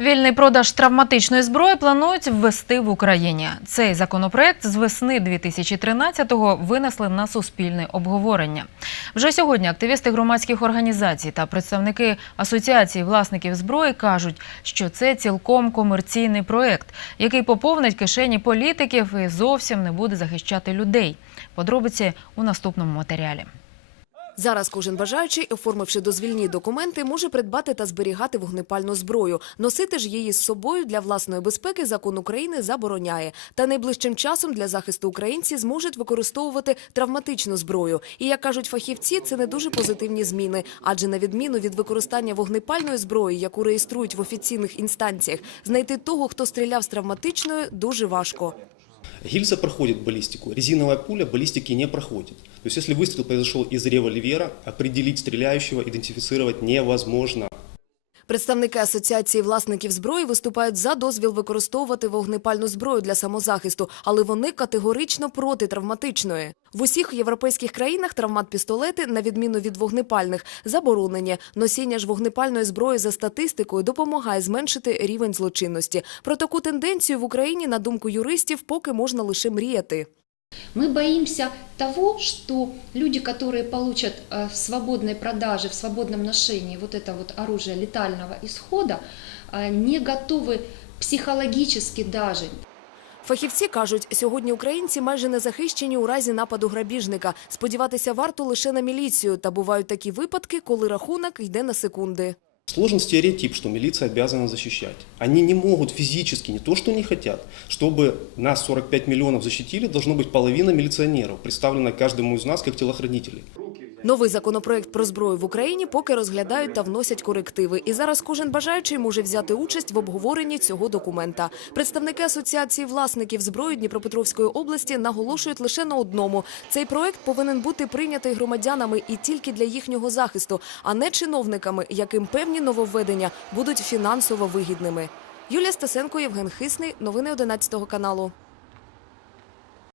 Вільний продаж травматичної зброї планують ввести в Україні. Цей законопроект з весни 2013-го винесли на суспільне обговорення. Вже сьогодні активісти громадських організацій та представники асоціації власників зброї кажуть, що це цілком комерційний проект, який поповнить кишені політиків і зовсім не буде захищати людей. Подробиці у наступному матеріалі. Зараз кожен бажаючий, оформивши дозвільні документи, може придбати та зберігати вогнепальну зброю. Носити ж її з собою для власної безпеки закон України забороняє. Та найближчим часом для захисту українці зможуть використовувати травматичну зброю. І як кажуть фахівці, це не дуже позитивні зміни, адже на відміну від використання вогнепальної зброї, яку реєструють в офіційних інстанціях, знайти того, хто стріляв з травматичною, дуже важко. Гильза проходит баллистику, резиновая пуля баллистики не проходит. То есть если выстрел произошел из револьвера, определить стреляющего, идентифицировать невозможно. Представники асоціації власників зброї виступають за дозвіл використовувати вогнепальну зброю для самозахисту, але вони категорично проти травматичної. В усіх європейських країнах травмат-пістолети, на відміну від вогнепальних, заборонені. Носіння ж вогнепальної зброї за статистикою допомагає зменшити рівень злочинності. Про таку тенденцію в Україні, на думку юристів, поки можна лише мріяти. Мы боимся того, что люди, которые получат э, в свободной продаже, в свободном ношении вот это вот оружие летального исхода, э, не готовы психологически даже Фахівці кажуть, сьогодні українці майже не захищені у разі нападу грабіжника. Сподіватися варто лише на міліцію. Та бувають такі випадки, коли рахунок йде на секунди. Сложен стереотип, что милиция обязана защищать. Они не могут физически, не то что не хотят, чтобы нас 45 миллионов защитили, должно быть половина милиционеров, представлена каждому из нас как телохранителей. Новий законопроект про зброю в Україні поки розглядають та вносять корективи. І зараз кожен бажаючий може взяти участь в обговоренні цього документа. Представники асоціації власників зброї Дніпропетровської області наголошують лише на одному: цей проект повинен бути прийнятий громадянами і тільки для їхнього захисту, а не чиновниками, яким певні нововведення будуть фінансово вигідними. Юлія Стасенко, Євген Хисний. Новини 11 каналу.